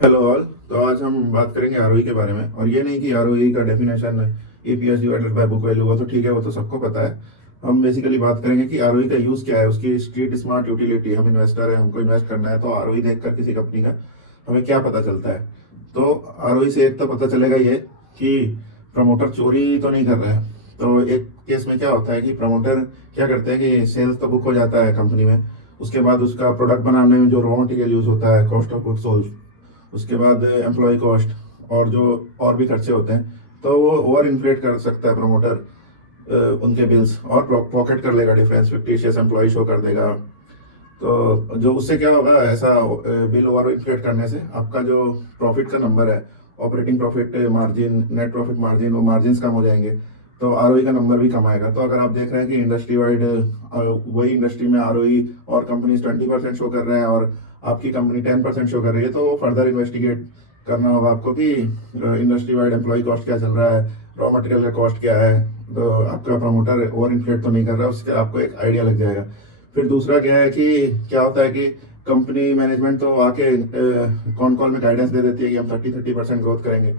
Hello all. तो आज हम बात करेंगे आरओई के बारे में। और ये नहीं कि आरओई का definition EPS divided by book value, वो तो ठीक है, वो तो सबको पता है। हम बेसिकली बात करेंगे कि आरओई का यूज़ क्या है, उसकी स्ट्रीट स्मार्ट यूटिलिटी। हम इन्वेस्टर है, हमको इन्वेस्ट करना है, तो आरओई देखकर किसी कंपनी का हमें क्या पता चलता है। तो आरओई से एक तो पता चलेगा ये कि प्रमोटर चोरी तो नहीं कर रहा है। तो एक केस में क्या होता है कि प्रमोटर क्या करते हैं कि सेल्स तो बुक हो जाता है कंपनी में, उसके बाद उसका प्रोडक्ट बनाने में जो रॉ मटेरियल यूज़ होता है, कॉस्ट ऑफ गुड्स सोल्ड, उसके बाद एम्प्लॉय कॉस्ट और जो और भी खर्चे होते हैं, तो वो ओवर इन्फ्लेट कर सकता है प्रमोटर उनके बिल्स, और पॉकेट कर लेगा डिफरेंस, फिक्टिशियस एम्प्लॉय शो कर देगा। तो जो उससे क्या होगा, ऐसा बिल ओवर इन्फ्लेट करने से आपका जो प्रॉफिट का नंबर है, operating profit margin, net profit margin, वो मार्जिन कम हो जाएंगे, तो आरओई का नंबर भी कम आएगा। तो अगर आप देख रहे हैं कि इंडस्ट्री वाइड वही इंडस्ट्री में आरओई और कंपनीज 20% शो कर रहे हैं और आपकी कंपनी 10% शो कर रही है, तो फर्दर इन्वेस्टिगेट करना होगा आपको कि इंडस्ट्री वाइड एम्प्लॉय कॉस्ट क्या चल रहा है, रॉ मटेरियल का कॉस्ट क्या है, तो आपका प्रमोटर ओवर इन्फ्लेट तो नहीं कर रहा, उससे आपको एक आइडिया लग जाएगा। फिर दूसरा क्या है कि क्या होता है कि कंपनी मैनेजमेंट तो आके कौन कॉल में गाइडेंस दे देती है कि हम 30% ग्रोथ करेंगे।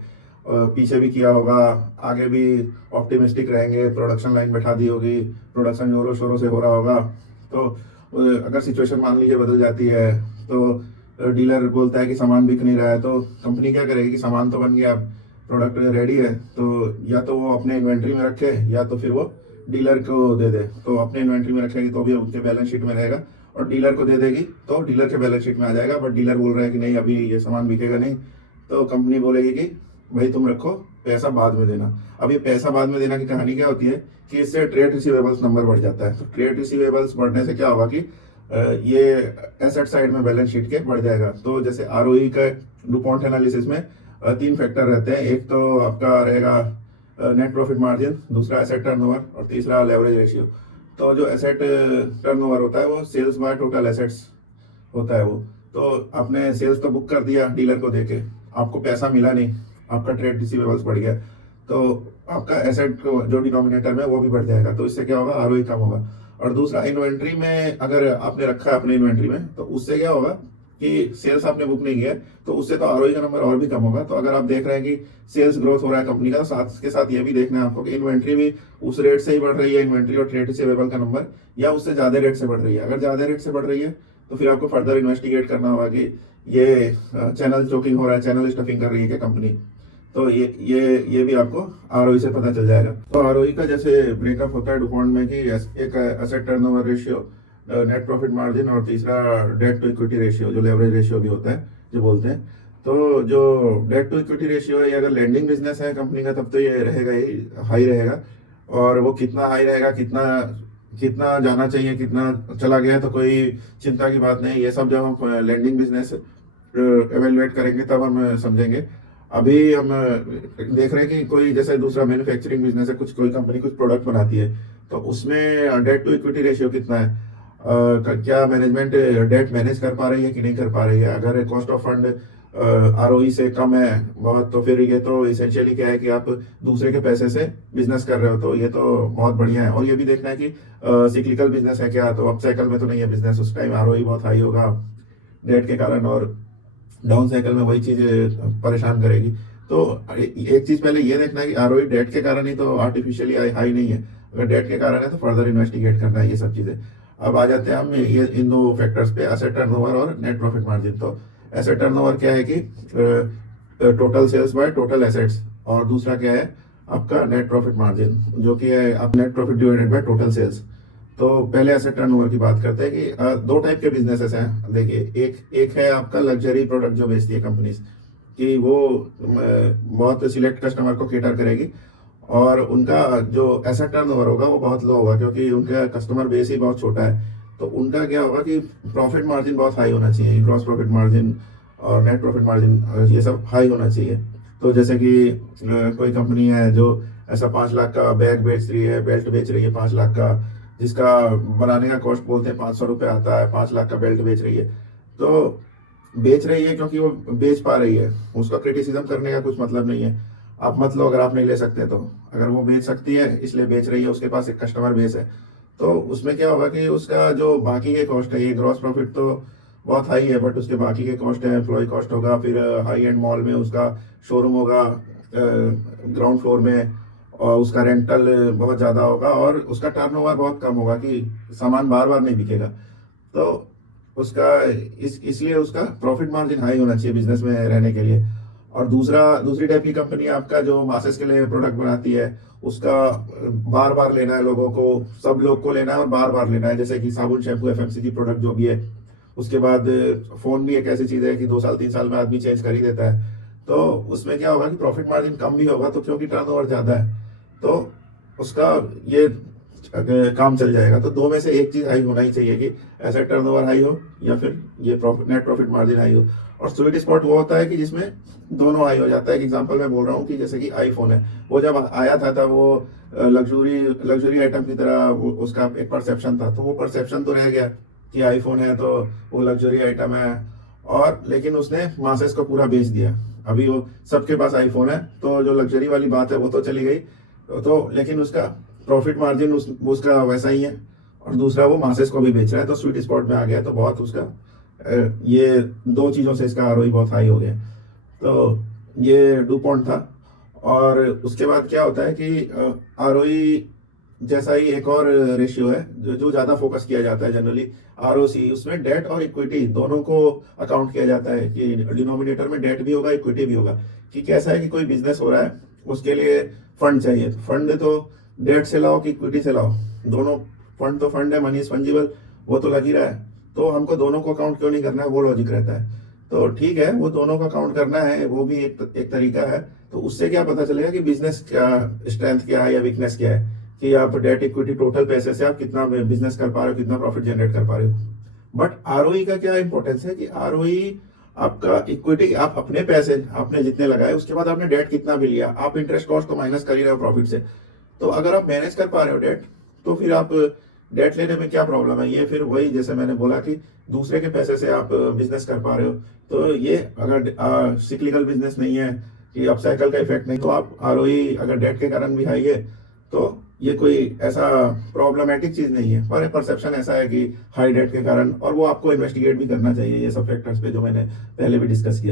पीछे भी किया होगा, आगे भी ऑप्टिमिस्टिक रहेंगे, प्रोडक्शन लाइन बैठा दी होगी, प्रोडक्शन जोरों शोरों से हो रहा होगा। तो अगर सिचुएशन मान लीजिए बदल जाती है, तो डीलर बोलता है कि सामान बिक नहीं रहा है, तो कंपनी क्या करेगी कि सामान तो बन गया, प्रोडक्ट रेडी है, तो या तो वो अपने इन्वेंट्री में रखे या तो फिर वो डीलर को दे दे। तो अपने इन्वेंट्री में रखेगी तो भी उनके बैलेंस शीट में रहेगा, और डीलर को दे देगी तो डीलर के बैलेंस शीट में आ जाएगा। बट डीलर बोल रहा है कि नहीं, अभी ये सामान बिकेगा नहीं, तो कंपनी बोलेगी कि भाई तुम रखो, पैसा बाद में देना। अब ये पैसा बाद में देना की कहानी क्या होती है कि इससे ट्रेड रिसीवेबल्स नंबर बढ़ जाता है। तो ट्रेड रिसीवेबल्स बढ़ने से क्या होगा कि ये एसेट साइड में बैलेंस शीट के बढ़ जाएगा। तो जैसे आरओई का डुपॉन्ट एनालिसिस में तीन फैक्टर रहते हैं। एक तो आपका रहेगा नेट प्रॉफिट मार्जिन, दूसरा एसेट टर्नओवर और तीसरा लेवरेज रेशियो। तो जो एसेट टर्नओवर होता है वो सेल्स बाय टोटल एसेट्स होता है। वो तो आपने सेल्स तो बुक कर दिया डीलर को देके, आपको पैसा मिला नहीं, आपका ट्रेड रिसीवेबल्स बढ़ गया, तो आपका एसेट जो डिनोमिनेटर में वो भी बढ़ जाएगा। तो इससे क्या होगा, आरओई कम होगा। और दूसरा, इन्वेंट्री में अगर आपने रखा है अपने इन्वेंट्री में, तो उससे क्या होगा कि सेल्स आपने बुक नहीं किया, तो उससे तो आरओई का नंबर और भी कम होगा। तो अगर आप देख रहे हैं कि सेल्स ग्रोथ हो रहा है कंपनी का, तो साथ के साथ ये भी देखना है आपको कि इन्वेंट्री भी उस रेट से ही बढ़ रही है, इन्वेंट्री और ट्रेड रिसीवेबल का नंबर, या उससे ज्यादा रेट से बढ़ रही है। अगर ज्यादा रेट से बढ़ रही है तो फिर आपको फर्दर इन्वेस्टिगेट करना होगा कि ये चैनल चोकिंग हो रहा है, चैनल स्टफिंग कर रही है क्या कंपनी। तो ये भी आपको आरओई से पता चल जाएगा। तो आरओई का जैसे ब्रेकअप होता है डुपॉन्ट में कि एक asset turnover ratio, net profit margin, और तीसरा डेट टू इक्विटी रेशियो, जो लेवरेज रेशियो भी होता है जो बोलते हैं। तो जो डेट टू इक्विटी रेशियो है, ये अगर लैंडिंग बिजनेस है कंपनी का, तब तो ये रहेगा ही, हाई रहेगा। और वो कितना हाई रहेगा, कितना कितना जाना चाहिए, कितना चला गया, तो कोई चिंता की बात नहीं। ये सब जब हम लैंडिंग बिजनेस एवेलुएट करेंगे तब हम समझेंगे। अभी हम देख रहे हैं कि कोई जैसे दूसरा मैन्युफैक्चरिंग बिजनेस है, कुछ कोई कंपनी कुछ प्रोडक्ट बनाती है, तो उसमें डेट टू इक्विटी रेशियो कितना है, क्या मैनेजमेंट डेट मैनेज कर पा रही है कि नहीं कर पा रही है। अगर कॉस्ट ऑफ फंड आरओई से कम है बहुत, तो फिर ये तो इसेंशियली क्या है कि आप दूसरे के पैसे से बिजनेस कर रहे हो, तो ये तो बहुत बढ़िया है। और ये भी देखना है कि सिक्लिकल बिजनेस है क्या, तो अप साइकिल में तो नहीं है बिजनेस, उस टाइम आरओई बहुत हाई होगा डेट के कारण, और डाउन साइकिल में वही चीज परेशान करेगी। तो एक चीज पहले ये देखना है कि आरओई डेट के कारण ही तो आर्टिफिशियली हाई नहीं है। अगर डेट के कारण है तो फर्दर इन्वेस्टिगेट करना है ये सब चीजें। अब आ जाते हैं हम ये इन दो फैक्टर्स पे, एसेट टर्नओवर और नेट प्रॉफिट मार्जिन। तो एसेट टर्नओवर क्या है कि total sales by total assets, और दूसरा क्या है आपका नेट प्रॉफिट मार्जिन, जो कि है आप net profit divided by total sales. तो पहले एसेट टर्नओवर की बात करते हैं कि दो टाइप के बिजनेसेस हैं। देखिए, एक एक है आपका लग्जरी प्रोडक्ट जो बेचती है कंपनीज, कि वो बहुत सिलेक्ट कस्टमर को केटर करेगी, और उनका जो एसेट टर्नओवर होगा वो बहुत लो होगा, क्योंकि उनका कस्टमर बेस ही बहुत छोटा है। तो उनका क्या होगा कि प्रॉफिट मार्जिन बहुत हाई होना चाहिए, ग्रॉस प्रॉफिट मार्जिन और नेट प्रॉफिट मार्जिन ये सब हाई होना चाहिए। तो जैसे कि कोई कंपनी है जो ऐसा 5 लाख का बैग बेच रही है, बेल्ट बेच रही है 5 लाख का, जिसका बनाने का कॉस्ट बोलते हैं 500 रुपये आता है, 5 लाख का बेल्ट बेच रही है। तो बेच रही है क्योंकि वो बेच पा रही है, उसका क्रिटिसिज्म करने का कुछ मतलब नहीं है। आप मत लो अगर आप नहीं ले सकते तो, अगर वो बेच सकती है इसलिए बेच रही है, उसके पास एक कस्टमर बेस है। तो उसमें क्या होगा कि उसका जो बाकी के कॉस्ट है, ये ग्रॉस प्रॉफिट तो बहुत हाई है, बट उसके बाकी के कॉस्ट है, एम्प्लॉय कॉस्ट होगा, फिर हाई एंड मॉल में उसका शोरूम होगा ग्राउंड फ्लोर में, और उसका रेंटल बहुत ज़्यादा होगा, और उसका टर्नओवर बहुत कम होगा कि सामान बार बार नहीं बिकेगा। तो उसका इसलिए उसका प्रॉफिट मार्जिन हाई होना चाहिए बिजनेस में रहने के लिए। और दूसरी टाइप की कंपनी आपका जो मासेस के लिए प्रोडक्ट बनाती है, उसका बार बार लेना है लोगों को, सब लोग को लेना है और बार बार लेना है, जैसे कि साबुन, शैम्पू, एफएमसीजी प्रोडक्ट जो भी है। उसके बाद फोन भी एक ऐसी चीज है कि 2 साल 3 साल में आदमी चेंज कर ही देता है। तो उसमें क्या होगा कि प्रॉफिट मार्जिन कम भी होगा, तो क्योंकि टर्नओवर ज्यादा है, तो उसका ये काम चल जाएगा। तो दो में से एक चीज हाई होना ही चाहिए, कि ऐसा टर्नओवर हाई हो या फिर ये नेट प्रॉफिट मार्जिन हाई हो। और स्वीट स्पॉट वो होता है कि जिसमें दोनों हाई हो जाता है। एक एग्जांपल मैं बोल रहा हूँ कि जैसे कि आईफोन है, वो जब आया था तब वो लग्जरी आइटम की तरह उसका एक परसेप्शन था, तो वो परसेप्शन तो रह गया कि आईफोन है तो वो लग्जरी आइटम है, और लेकिन उसने मासेस को पूरा बेच दिया। अभी वो सबके पास आईफोन है, तो जो लग्जरी वाली बात है वो तो चली गई, तो लेकिन उसका प्रॉफिट मार्जिन उसका वैसा ही है, और दूसरा वो मासेस को भी बेच रहा है, तो स्वीट स्पॉट में आ गया। तो बहुत उसका ये दो चीज़ों से इसका आरओई बहुत हाई हो गया। तो ये डू पॉइंट था। और उसके बाद क्या होता है कि आरओई जैसा ही एक और रेशियो है जो ज़्यादा फोकस किया जाता है जनरली, आरओसी। उसमें डेट और इक्विटी दोनों को अकाउंट किया जाता है, कि डिनोमिनेटर में डेट भी होगा, इक्विटी भी होगा। कि कैसा है कि कोई बिजनेस हो रहा है, उसके लिए फंड चाहिए, तो फंड तो डेट से लाओ कि इक्विटी से लाओ, दोनों फंड तो फंड है, मनी इज फंजिबल, वो तो लग ही रहा है। तो हमको दोनों को अकाउंट क्यों नहीं करना है, वो लॉजिक रहता है। तो ठीक है, वो दोनों का काउंट करना है, वो भी एक तरीका है। तो उससे क्या पता चलेगा कि बिजनेस क्या स्ट्रेंथ क्या है या वीकनेस क्या है, कि आप डेट इक्विटी टोटल पैसे से आप कितना बिजनेस कर पा रहे हो, कितना प्रॉफिट जनरेट कर पा रहे हो। बट आरओई का क्या इंपॉर्टेंस है, कि आरओई आपका इक्विटी, आप अपने पैसे आपने जितने लगाए, उसके बाद आपने डेट कितना भी लिया, आप इंटरेस्ट कॉस्ट तो माइनस कर ही रहे हो प्रॉफिट से। तो अगर आप मैनेज कर पा रहे हो डेट, तो फिर आप डेट लेने में क्या प्रॉब्लम है। ये फिर वही जैसे मैंने बोला कि दूसरे के पैसे से आप बिजनेस कर पा रहे हो, तो ये अगर सिक्लिकल बिजनेस नहीं है, कि अप साइकिल का इफेक्ट नहीं, तो आप आरओई अगर डेट के कारण भी हाई है, तो ये कोई ऐसा प्रॉब्लमेटिक चीज नहीं है। पर परसेप्शन ऐसा है कि हाई डेट के कारण, और वो आपको इन्वेस्टिगेट भी करना चाहिए ये सब फैक्टर्स पे, जो मैंने पहले भी डिस्कस किया।